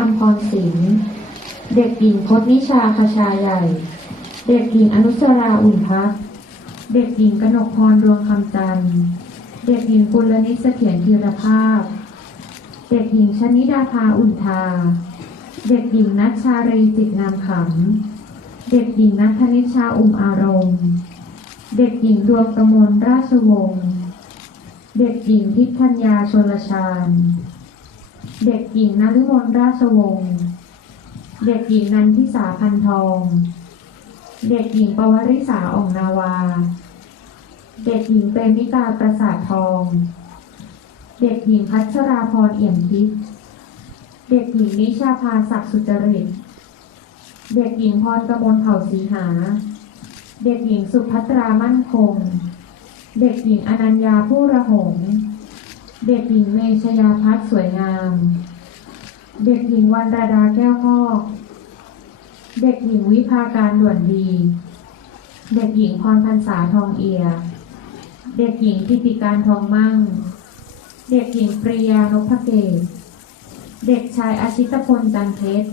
อัมพรศิลป์เด็กหญิงพจนิชาคชาใหญ่ เด็กหญิงอนุสราอุ่นพัก เด็กหญิงกนกพรดวงคำจันทร์เด็กหญิงกุลนิษเสถียรธีรภาพ เด็กหญิงชนิดาภาอุ่นทา เด็กหญิงนัชชารีจิตงามขำ เด็กหญิงนัทนิชาอุ่มอารมณ์ เด็กหญิงดวงกมลราชวงศ์ เด็กหญิงทิพญญาชนลชาญ เด็กหญิงนฤมลราชวงศ์ เด็กหญิงนันทิสาพันทอง เด็กหญิงปวริสาอ่องนาวา เด็กหญิงเปรมิกาประสาททอง เด็กหญิงพัชราพรเอี่ยมทิพย์ เด็กหญิงนิชาภาศักดิ์สุจริต เด็กหญิงพรกมลเผ่าสีหา เด็กหญิงสุภัตรามั่นคง เด็กหญิงอนัญญาผู้ระหง เด็กหญิงเมชยาพัฒน์สวยงาม เด็กหญิงวันราดาแก้วพอกเด็กหญิงวิภาการด่วนดี เด็กหญิงพรพันษาทองเอีย เด็กหญิงทิติการทองมั่ง เด็กหญิงปริยานพเกตเด็กชายอาชิตพลจันเพชร